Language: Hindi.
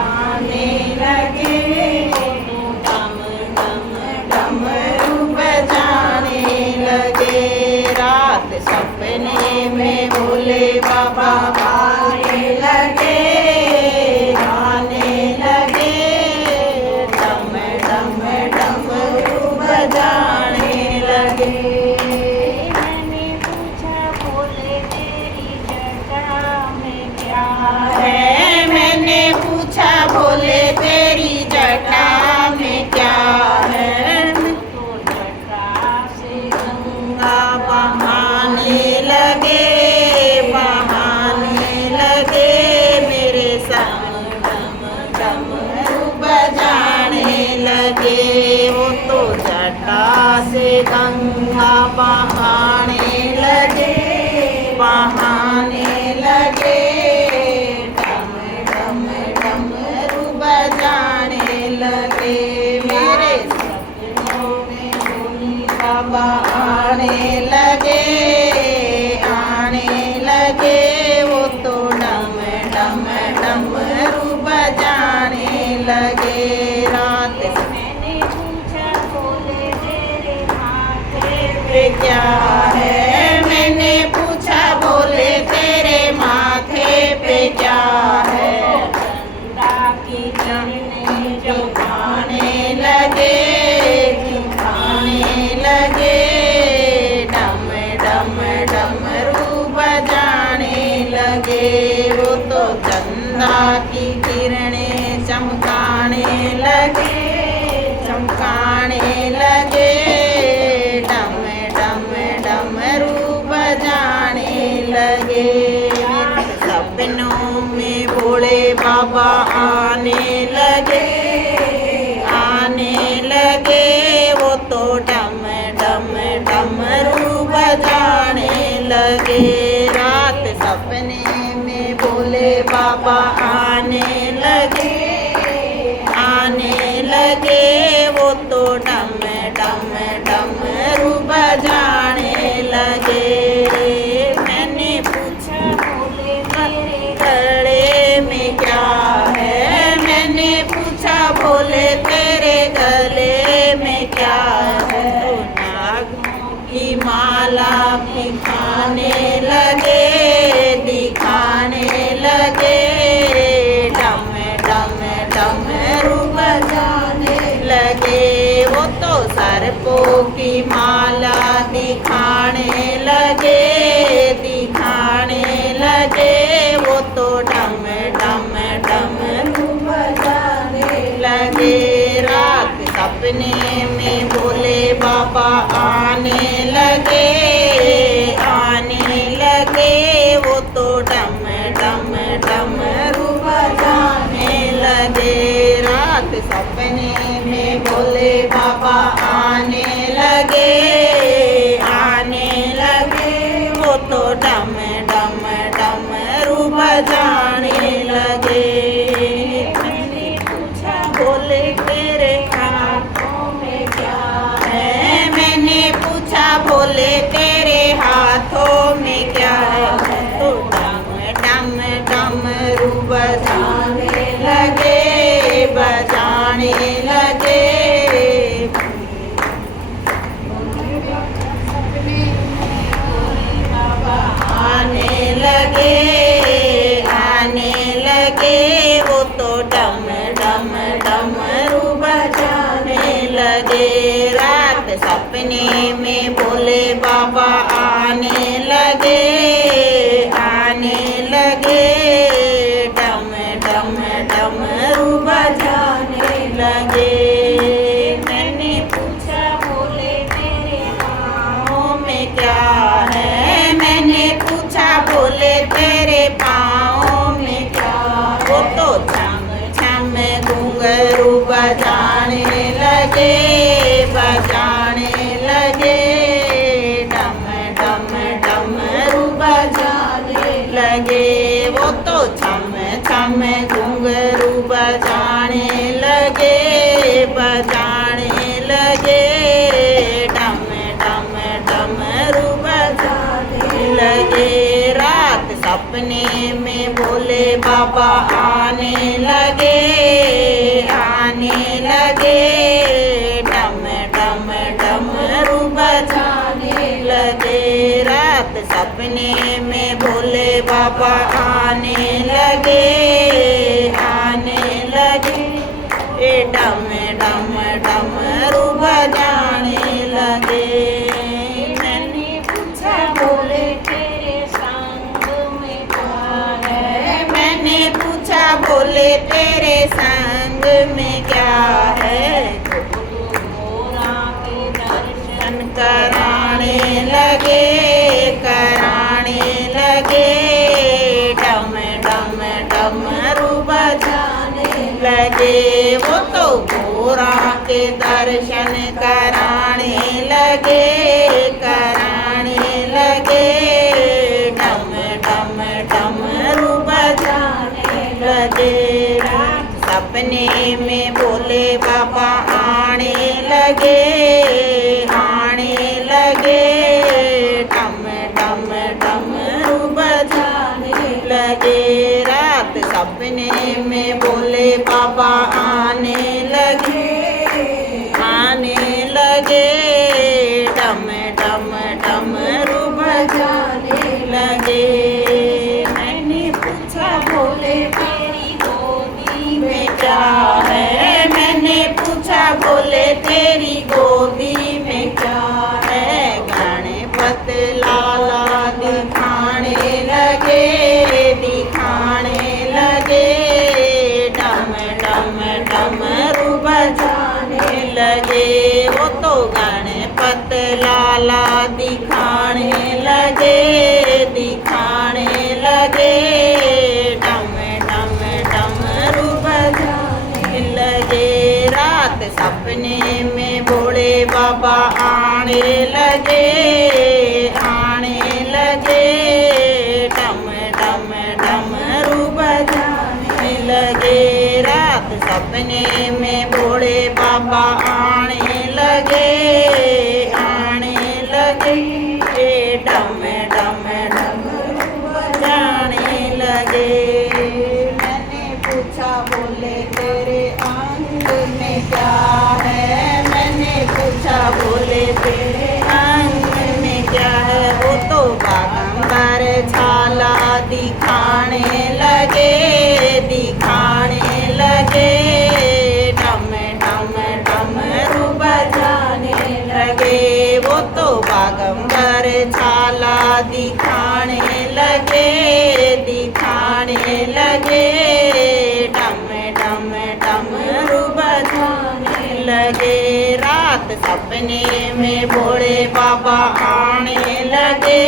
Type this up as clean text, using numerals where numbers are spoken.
आने लगे, डम डम डमरू बजाने लगे। रात सपने में भोले बाबा आने लगे, आने लगे, डम डम डमरू बजाने लगे। मैंने पूछा भोले तेरी जटा में क्या है? है मैंने पूछा भोले तेरी जटा में क्या है। तो जटा से गंगा बहाने लगे, बहाने लगे, मेरे संग डम डमरू बजाने लगे। वो तो जटा से गंगा बहाने लगे, बहाने लगे, डम डम डमरू बजाने लगे। मेरे सपनों में भोले बाबा आने लगे, आने लगे, वो तो डम डम डमरू बजाने लगे। रात मैंने पूछा भोले तेरे माथे पे क्या है, मैंने पूछा भोले तेरे माथे पे क्या है। चंदा की किरणें जो खाने लगे, खाने लगे, डम डम डमरू बजाने लगे। वो तो चंदा की किरणें चमकाने लगे, चमकाने लगे, डम डम डमरू बजाने लगे। सपनों में भोले बाबा आने लगे, आने लगे, वो तो डम डम डमरू बजाने लगे। रात सपने में भोले बाबा आने लगे, आने लगे, वो तो डम डम डमरू बजाने लगे। मैंने पूछा भोले तेरे गले में क्या है, मैंने पूछा भोले तेरे गले में क्या है। तो नागों की माला दिखाने लगे, दिखाने लगे, डम डम डमरू बजाने लगे। वो तो सर्पों की माला दिखाने लगे, दिखाने लगे, वो तो डम डम डमरू बजाने लगे। रात सपने में भोले बाबा आने लगे, आने लगे, वो तो डम डम डमरू बजाने लगे। रात सपने में भोले बाबा आने लगे, आने लगे, वो तो डम डम डमरू बजाने लगे। मैंने पूछा भोले तेरे हाथों में क्या है, मैंने पूछा भोले तेरे हाथों में क्या है। तो डम डम डमरू बजाने लगे, बजाने लगे। आने लगे, आने लगे, वो तो डम डम डमरू बजाने लगे। रात सपने में भोले बाबा आने लगे, आने लगे, डम डम डमरू बजाने लगे। मैंने पूछा भोले तेरे पाँव में क्या है, मैंने पूछा भोले तेरे पाँव में क्या। वो तो छम छम घुंघरू बजाने लगे, बजाने लगे, डम डम डमरू बजाने लगे। वो तो छम छम घुंघरू बजाने लगे, बजाने लगे, डम डम डमरू बजाने लगे। रात सपने में भोले बाबा आने लगे, बाबा आने लगे ए डम डम डमरू बजाने लगे। मैंने पूछा बोले तेरे संग में क्या है। मैंने पूछा बोले तेरे संग में क्या है। घोड़ा के दर्शन कराने लगे डम डम डमरू बजाने लगे। वो तो घोड़ा के दर्शन कराने लगे डम डम डमरू बजाने लगे। सपने में बोले बाबा आने लगे डम डम डमरू बजाने लगे। रात सपने में बोले बाबा आने लगे डम डम डमरू बजाने लगे। मैंने पूछा बोले तेरी गोदी में क्या है। मैंने पूछा बोले तेरी गोदी में क्या है। गणपति लाला दिखाने लगे डम डम डमरू बजाने लगे। वो तो गणपति लाला दिखाने लगे डम डम डमरू बजाने लगे। रात सपने में भोले बाबा आने लगे डम डम डमरू बजाने लगे। रात सपने में भोले बाबा आने लगे डम डम डमरू बजाने लगे। मैंने पूछा बोले तेरे अंग में क्या है। मैंने पूछा बोले तेरे अंग में क्या है। वो तो बागंबर छाला दिखाने लगे डम डम डमरू बजाने लगे। वो तो बागंबर छाला दिखाने लगे डम डम डमरू बजाने लगे। रात सपने में भोले बाबा आने लगे